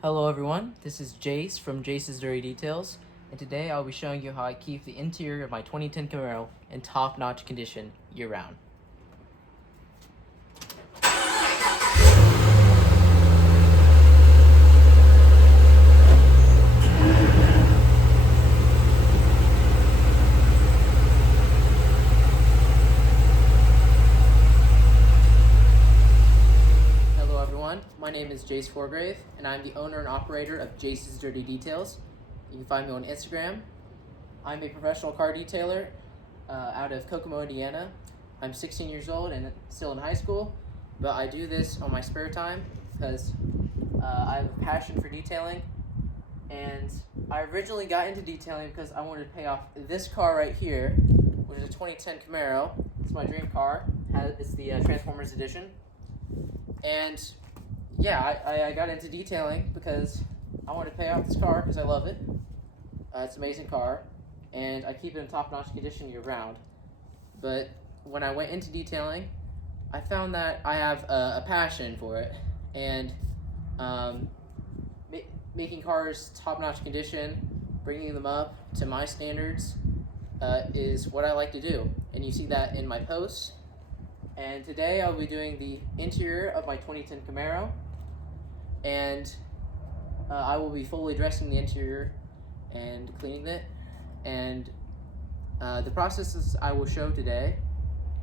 Hello everyone, this is Jace from Jace's Dirty Details, and today I'll be showing you how I keep the interior of my 2010 Camaro in top-notch condition year-round. Hello everyone, my name is Jace Forgrave, and I'm the owner and operator of Jace's Dirty Details. You can find me on Instagram. I'm a professional car detailer out of Kokomo, Indiana. I'm 16 years old and still in high school, but I do this on my spare time because I have a passion for detailing. And I originally got into detailing because I wanted to pay off this car right here, which is a 2010 Camaro. It's my dream car. It's the Transformers edition. And yeah, I got into detailing because I wanted to pay off this car because I love it. It's an amazing car, and I keep it in top-notch condition year-round. But when I went into detailing, I found that I have a passion for it, and making cars top-notch condition, bringing them up to my standards, is what I like to do. And you see that in my posts. And today I'll be doing the interior of my 2010 Camaro, and I will be fully dressing the interior and cleaning it. And the processes I will show today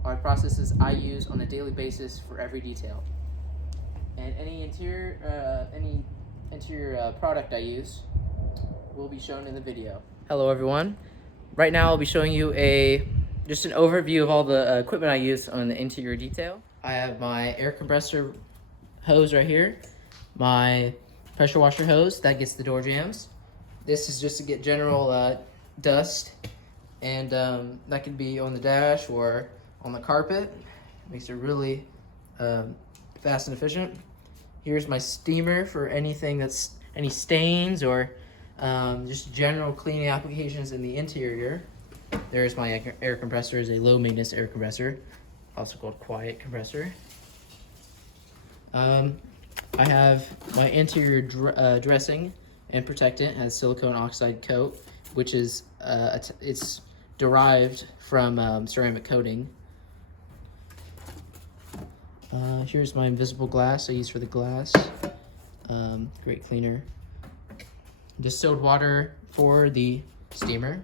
are processes I use on a daily basis for every detail. And any interior product I use will be shown in the video. Hello everyone. Right now I'll be showing you just an overview of all the equipment I use on the interior detail. I have my air compressor hose right here, my pressure washer hose that gets the door jams. This is just to get general dust, and that can be on the dash or on the carpet. Makes it really fast and efficient. Here's my steamer for anything that's any stains or just general cleaning applications in the interior. There's my air compressor. Is a low maintenance air compressor, also called quiet compressor. I have my interior dressing and protectant. It has silicone oxide coat, which is it's derived from ceramic coating. Here's my invisible glass I use for the glass. Great cleaner. Distilled water for the steamer.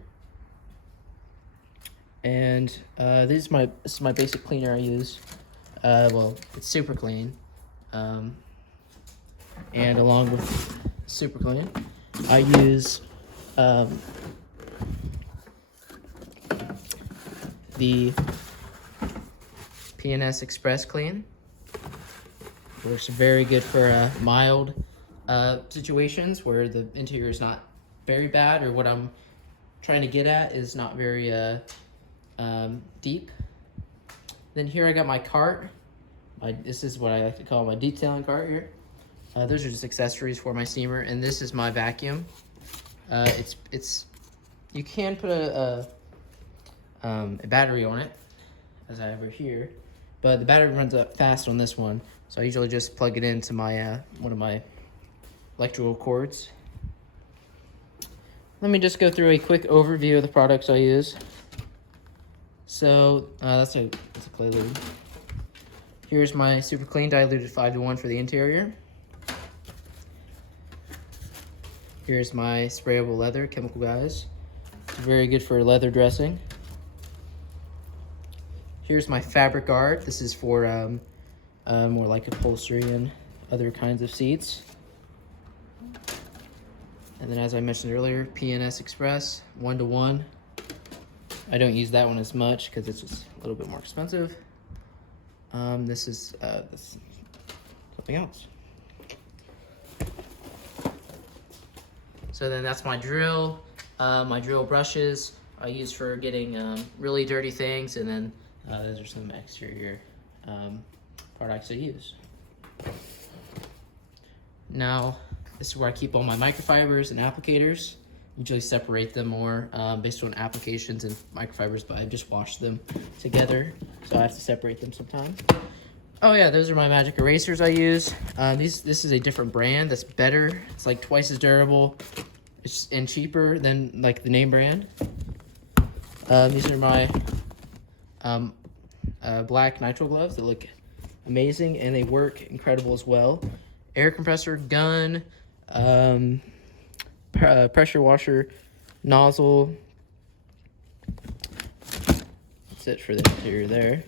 And this is my basic cleaner I use. Well, it's super clean. And along with super clean, I use the PNS Express Clean. Works very good for mild situations where the interior is not very bad, or what I'm trying to get at is not very deep. Then here I got my cart. This is what I like to call my detailing cart here. Those are just accessories for my steamer, and this is my vacuum. You can put a battery on it, as I have right here, but the battery runs up fast on this one, so I usually just plug it into my one of my electrical cords. Let me just go through a quick overview of the products I use. So that's a clay lube. Here's my super clean diluted 5:1 for the interior. Here's my sprayable leather chemical guys. It's very good for leather dressing. Here's my fabric guard. This is for more like upholstery and other kinds of seats. And then, as I mentioned earlier, PNS Express 1:1. I don't use that one as much because it's just a little bit more expensive. This is something else. So then that's my drill brushes I use for getting really dirty things, and then those are some exterior products I use. Now, this is where I keep all my microfibers and applicators. Usually separate them more based on applications and microfibers, but I just wash them together, so I have to separate them sometimes. Oh yeah, those are my magic erasers I use. This is a different brand that's better. It's like twice as durable and cheaper than like the name brand. These are my black nitrile gloves that look amazing and they work incredible as well. Air compressor, gun, pressure washer, nozzle. That's it for the interior there.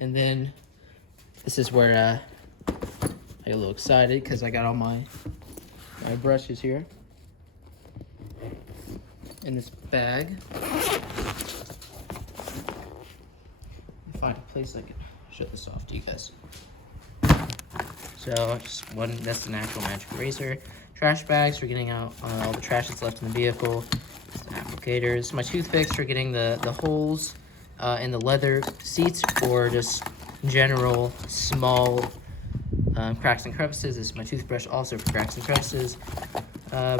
And then this is where I get a little excited because I got all my brushes here in this bag. Find a place I can shut this off to you guys. So just one, that's an actual magic eraser. Trash bags for getting out all the trash that's left in the vehicle. Applicators. My toothpicks for getting the holes in the leather seats or just general small cracks and crevices. This is my toothbrush also for cracks and crevices.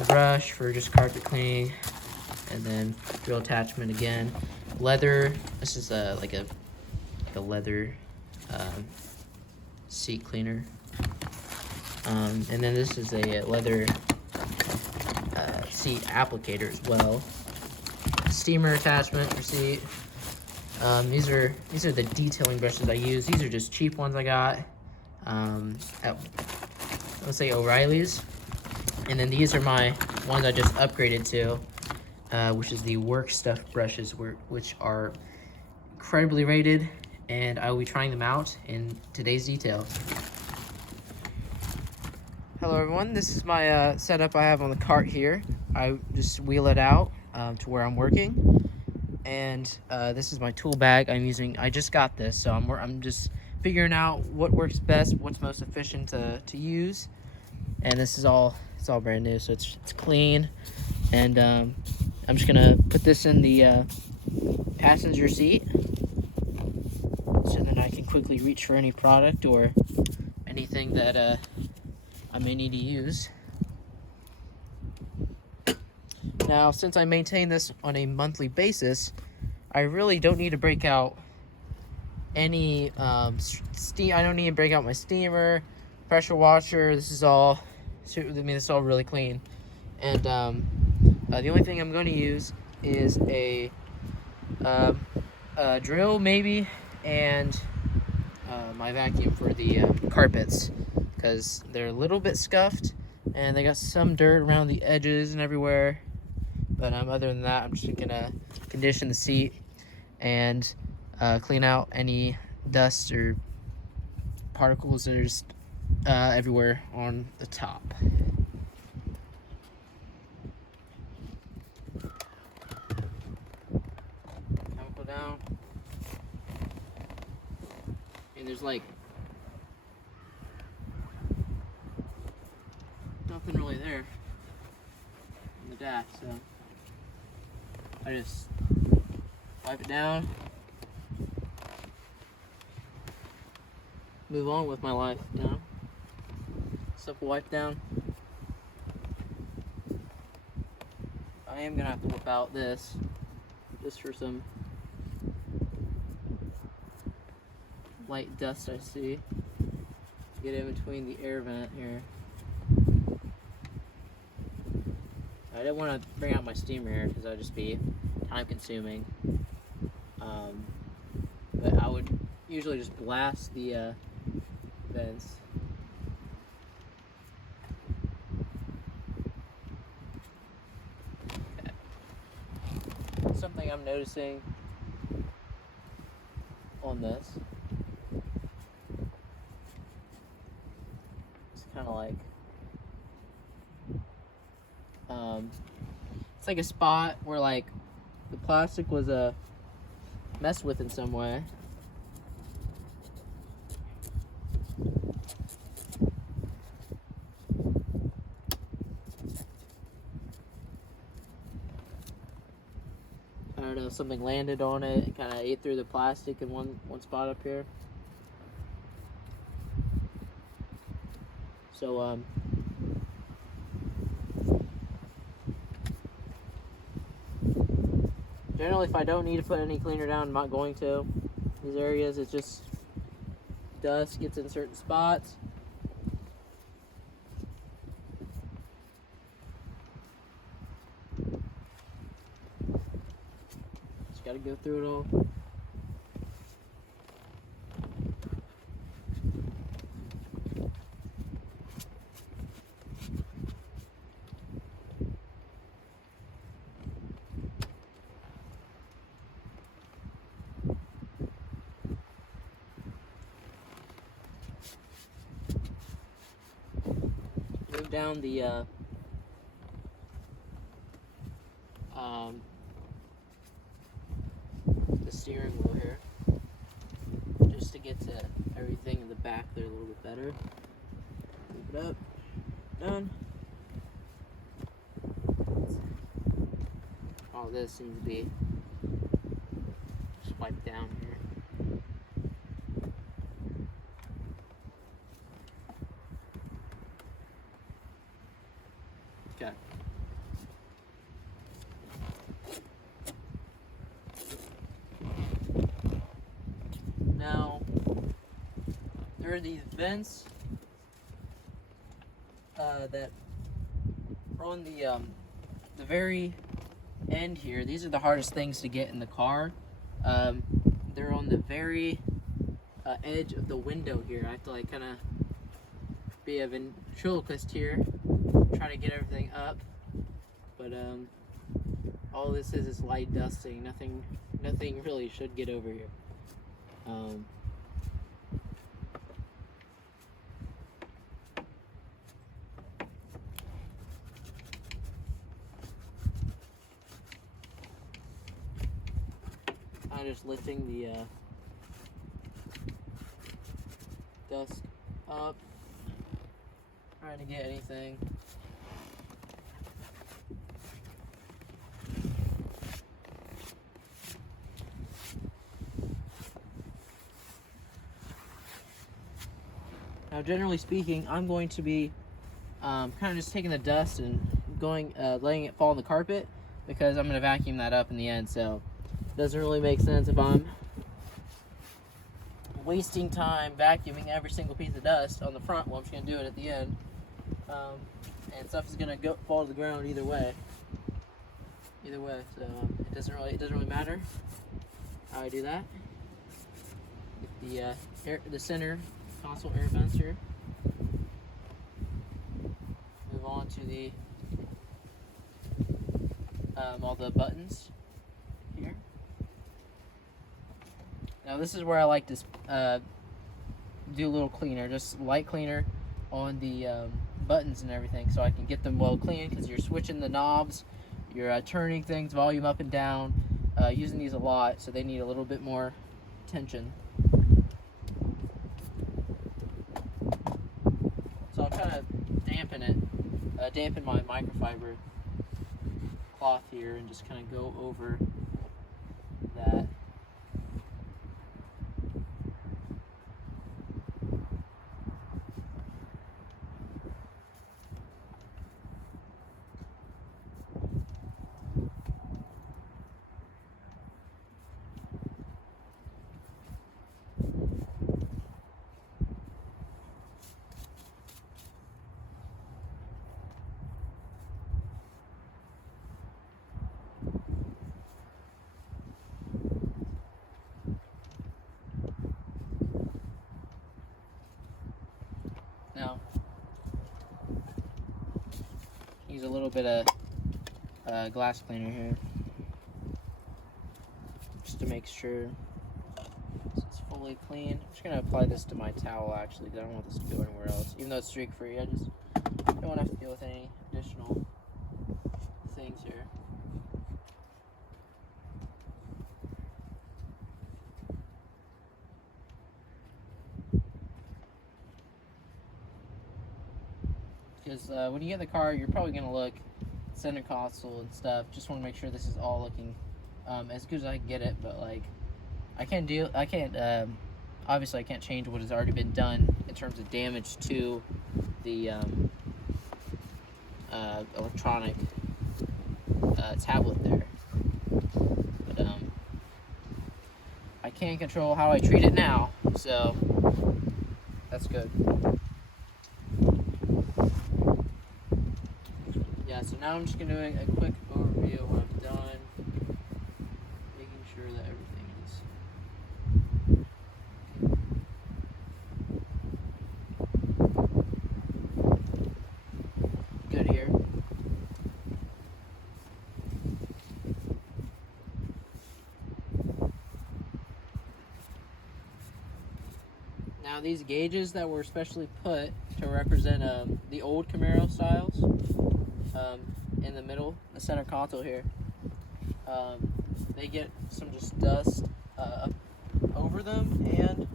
Brush for just carpet cleaning. And then drill attachment again. Leather. This is like a leather seat cleaner. And then this is a leather seat applicator as well. Steamer attachment for seat. These are the detailing brushes I use. These are just cheap ones I got at, let's say, O'Reilly's. And then these are my ones I just upgraded to, which is the work stuff brushes, which are incredibly rated, and I will be trying them out in today's detail. Hello everyone, this is my setup I have on the cart here. I just wheel it out to where I'm working, and this is my tool bag I'm using. I just got this, so I'm just figuring out what works best, what's most efficient to use, and it's all brand new, so it's clean, and I'm just gonna put this in the passenger seat, so then I can quickly reach for any product or anything that I may need to use. Now, since I maintain this on a monthly basis, I really don't need to break out any steam. I don't need to break out my steamer, pressure washer. This is all really clean. And the only thing I'm going to use is a drill maybe, and my vacuum for the carpets, because they're a little bit scuffed and they got some dirt around the edges and everywhere. But other than that, I'm just gonna condition the seat and clean out any dust or particles that are just everywhere on the top. Chemical down. And there's like nothing really there in the dash, so I just wipe it down, move on with my life, you know. Simple wipe down. I am gonna have to whip out this just for some light dust I see. Get in between the air vent here. I didn't want to bring out my steamer here because that would just be time consuming. But I would usually just blast the vents. Okay. Something I'm noticing on this, it's kind of like it's like a spot where like the plastic was messed with in some way. I don't know, something landed on it and kind of ate through the plastic in one spot up here. So generally, if I don't need to put any cleaner down, I'm not going to. These areas, it's just dust gets in certain spots. Just gotta go through it all. Move down the steering wheel here, just to get to everything in the back there a little bit better. Move it up, done. All this needs to be swiped down here. Okay. Now, there are these vents that are on the very end here. These are the hardest things to get in the car. They're on the very edge of the window here. I have to like kind of be a ventriloquist here, try to get everything up. But all this is light dusting. Nothing really should get over here. I'm just lifting the dust up, trying to get anything. Now, generally speaking, I'm going to be kind of just taking the dust and letting it fall on the carpet, because I'm going to vacuum that up in the end. So it doesn't really make sense if I'm wasting time vacuuming every single piece of dust on the front. Well, I'm just going to do it at the end, and stuff is going to fall to the ground either way. So it doesn't really matter how I do that. Get the center console air vents here. Move on to the all the buttons here. Now this is where I like to do a little cleaner, just light cleaner on the buttons and everything, so I can get them well clean, because you're switching the knobs, you're turning things volume up and down, using these a lot, so they need a little bit more attention. So I'll try to dampen my microfiber cloth here, and just kind of go over that. Now, use a little bit of glass cleaner here, just to make sure it's fully clean. I'm just gonna apply this to my towel actually, because I don't want this to go anywhere else. Even though it's streak free, I just don't want to have to deal with any additional things here. Because when you get the car, you're probably going to look center console and stuff. Just want to make sure this is all looking as good as I can get it. But like, obviously I can't change what has already been done in terms of damage to the electronic tablet there. But I can't control how I treat it now, so that's good. Yeah, so now I'm just gonna do a quick overview of what I've done, making sure that everything is good here. Now these gauges that were specially put to represent the old Camaro styles, in the middle, the center console here, they get some just dust over them, and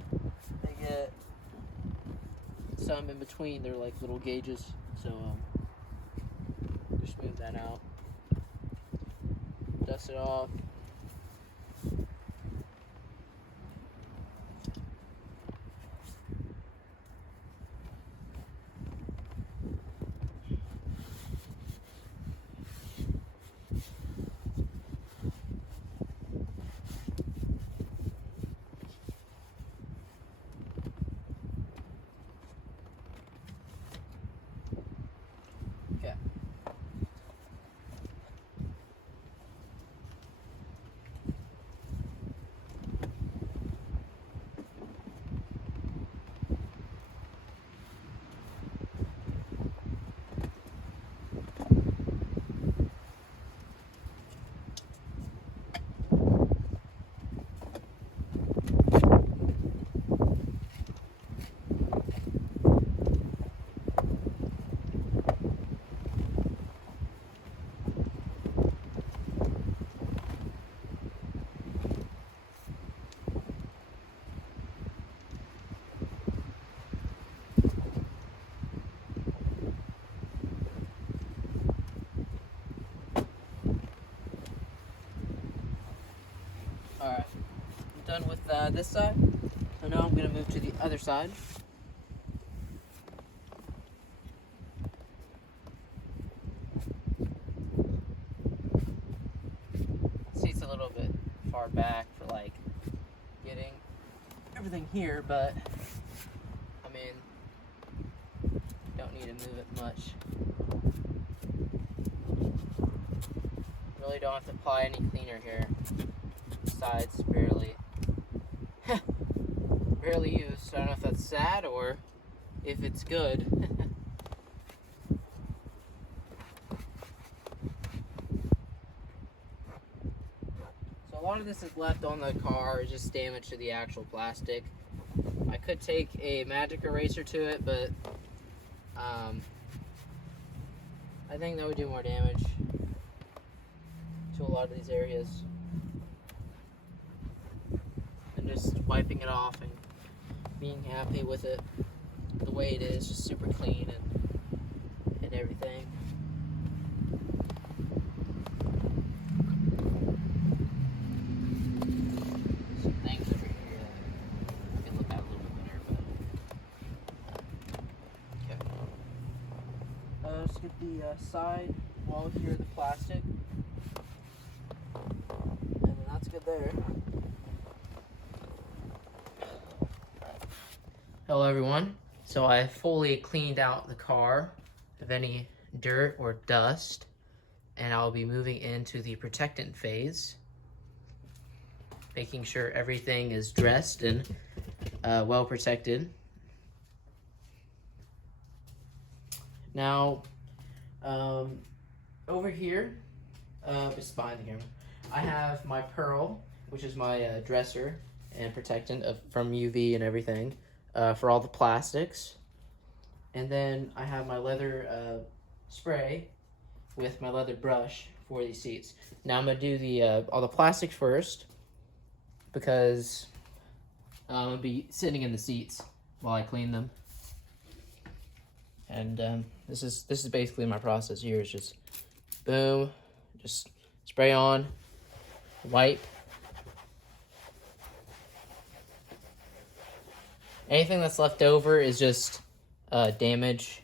they get some in between. They're like little gauges, so just move that out, dust it off. Okay. Alright, I'm done with this side, so now I'm going to move to the other side. Seat's a little bit far back for like getting everything here, but I mean, don't need to move it much. Really don't have to apply any cleaner here. Sides barely used. So I don't know if that's sad or if it's good. So a lot of this is left on the car, just damage to the actual plastic. I could take a magic eraser to it, but I think that would do more damage to a lot of these areas. Just wiping it off and being happy with it the way it is, just super clean and everything. Some things over here that can look out a little bit better, but okay. Let's get the side wall here, the plastic, and then that's good there. Hello everyone. So I fully cleaned out the car of any dirt or dust, and I'll be moving into the protectant phase, making sure everything is dressed and well protected. Now, over here, just behind the camera, I have my Pearl, which is my dresser and protectant from UV and everything. For all the plastics, and then I have my leather spray with my leather brush for these seats. Now I'm gonna do the all the plastic first, because I'm gonna be sitting in the seats while I clean them. And this is basically my process here. It's just boom, just spray on, wipe. Anything that's left over is just damage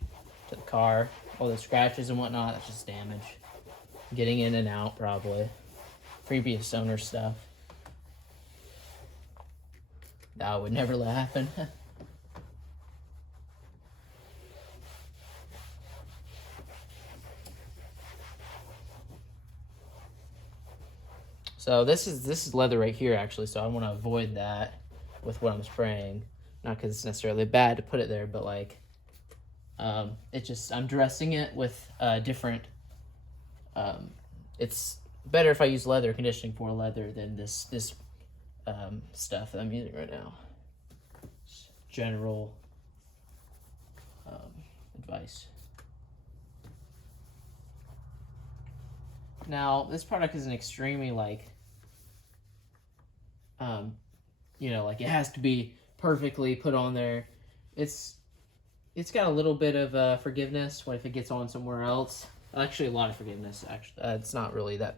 to the car. All the scratches and whatnot, that's just damage. Getting in and out, probably. Previous owner stuff. That would never happen. So this is leather right here, actually, so I want to avoid that with what I'm spraying. Not because it's necessarily bad to put it there, but like, it just, I'm dressing it with different, it's better if I use leather conditioning for leather than this stuff that I'm using right now. Just general advice. Now, this product isn't extremely like, you know, like it has to be perfectly put on there. It's got a little bit of forgiveness. What if it gets on somewhere else? Actually, a lot of forgiveness. Actually, it's not really that.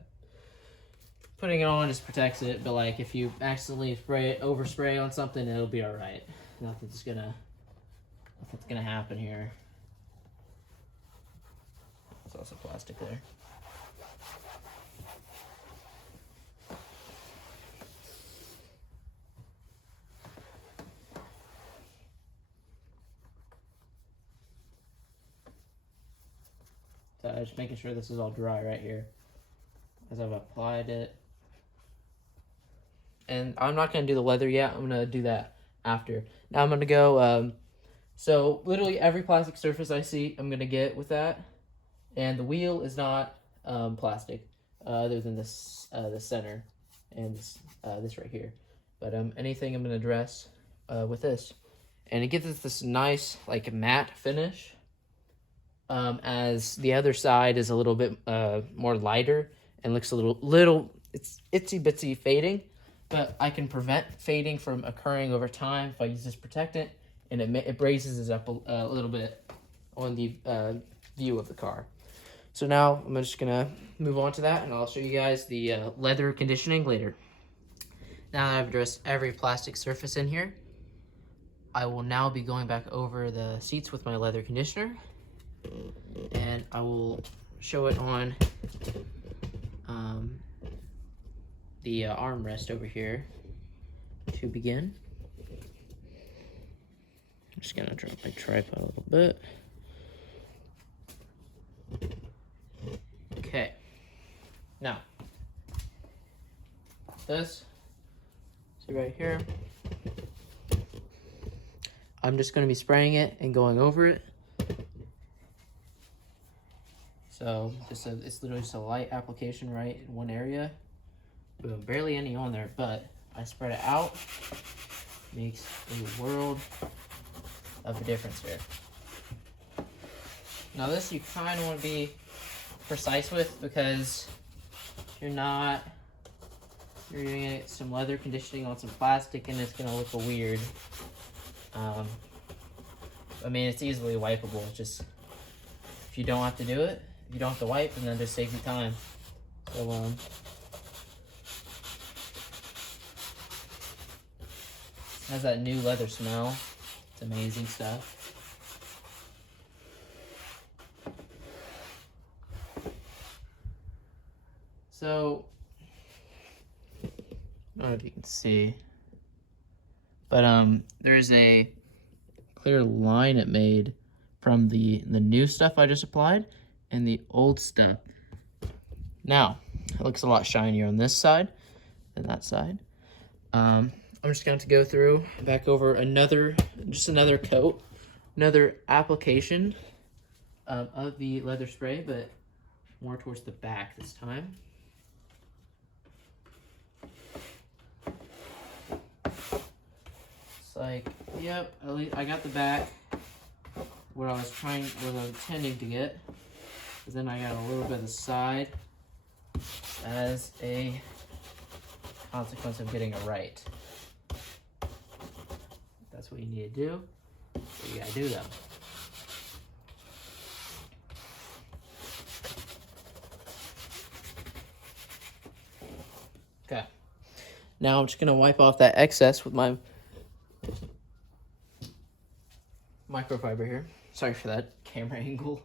Putting it on just protects it, but like if you accidentally overspray on something, it'll be all right. Nothing's gonna happen here. There's also plastic there. So just making sure this is all dry right here as I've applied it. And I'm not going to do the leather yet. I'm going to do that after. Now I'm going to go, so literally every plastic surface I see, I'm going to get with that. And the wheel is not plastic, other than this, the center and this right here. But anything I'm going to dress with this. And it gives us this nice, like, matte finish. As the other side is a little bit more lighter and looks a little it's itsy bitsy fading, but I can prevent fading from occurring over time if I use this protectant, and it raises up a little bit on the view of the car. So now I'm just gonna move on to that, and I'll show you guys the leather conditioning later. Now that I've addressed every plastic surface in here, I will now be going back over the seats with my leather conditioner. And I will show it on the armrest over here to begin. I'm just gonna drop my tripod a little bit. Okay. Now, this, see right here, I'm just gonna be spraying it and going over it. So it's literally just a light application right in one area. Boom, barely any on there, but I spread it out. Makes a world of a difference here. Now this you kind of want to be precise with, because you're doing some leather conditioning on some plastic and it's gonna look weird. I mean, it's easily wipeable. It's just, if you don't have to do it, you don't have to wipe, and then just save you time. So has that new leather smell. It's amazing stuff. So I don't know if you can see, but there's a clear line it made from the new stuff I just applied and the old stuff. Now, it looks a lot shinier on this side than that side. I'm just going to go through, back over another coat, another application of the leather spray, but more towards the back this time. It's like, yep, at least I got the back, what I was intending to get. But then I got a little bit of the side as a consequence of getting it right. That's what you need to do. What you gotta do though. Okay. Now I'm just gonna wipe off that excess with my microfiber here. Sorry for that camera angle.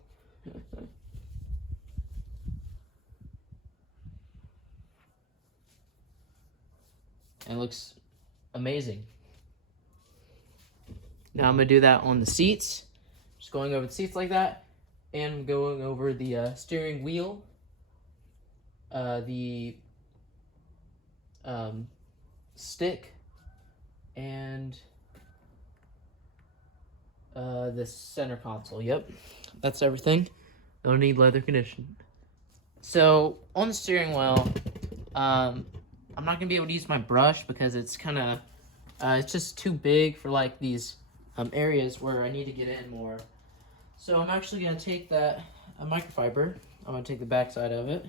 It looks amazing. Now I'm gonna do that on the seats. Just going over the seats like that, and going over the steering wheel, the stick, and the center console. Yep, that's everything. Don't need leather conditioning. So on the steering wheel, I'm not gonna be able to use my brush because it's kind of it's just too big for like these areas where I need to get in more. So I'm actually gonna take that microfiber. I'm gonna take the back side of it.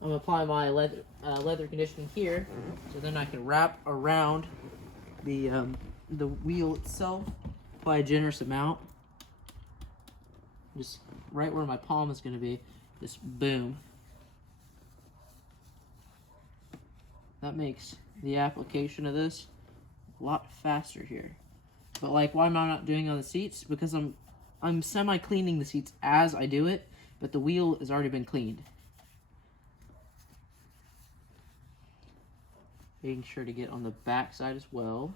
I'm gonna apply my leather conditioning here, so then I can wrap around the wheel itself. Apply a generous amount, just right where my palm is gonna be. Just boom. That makes the application of this a lot faster here. But like, why am I not doing it on the seats? Because I'm semi-cleaning the seats as I do it, but the wheel has already been cleaned. Making sure to get on the back side as well.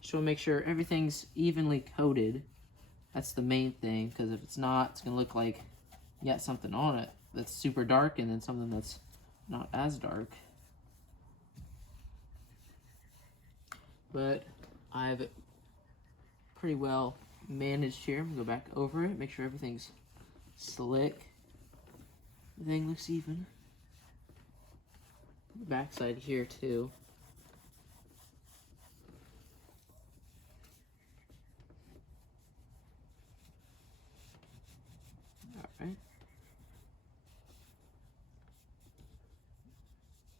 Just want to make sure everything's evenly coated. That's the main thing, because if it's not, it's going to look like you got something on it that's super dark and then something that's not as dark. But I've pretty well managed here. I'm going to go back over it, make sure everything's slick. Everything looks even. The back side here too. Alright.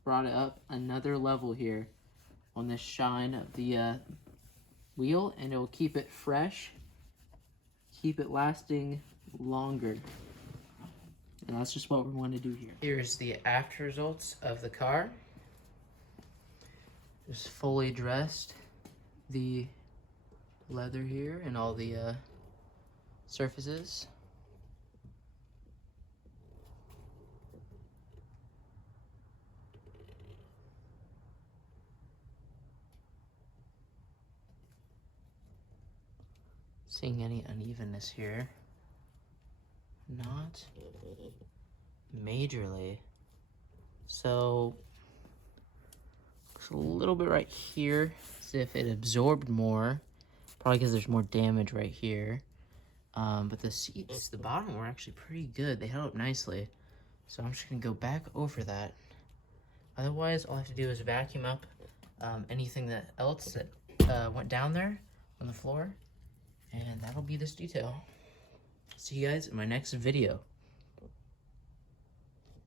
Brought it up another level here on this shine of the wheel, and it will keep it fresh, keep it lasting longer. And that's just what we want to do here. Here's the after results of the car. Just fully dressed. The leather here and all the surfaces. Seeing any unevenness here? Not majorly. So looks a little bit right here as if it absorbed more, probably because there's more damage right here. But the seats, the bottom, were actually pretty good. They held up nicely. So I'm just gonna go back over that. Otherwise, all I have to do is vacuum up anything else that went down there on the floor, and that'll be this detail. See you guys in my next video.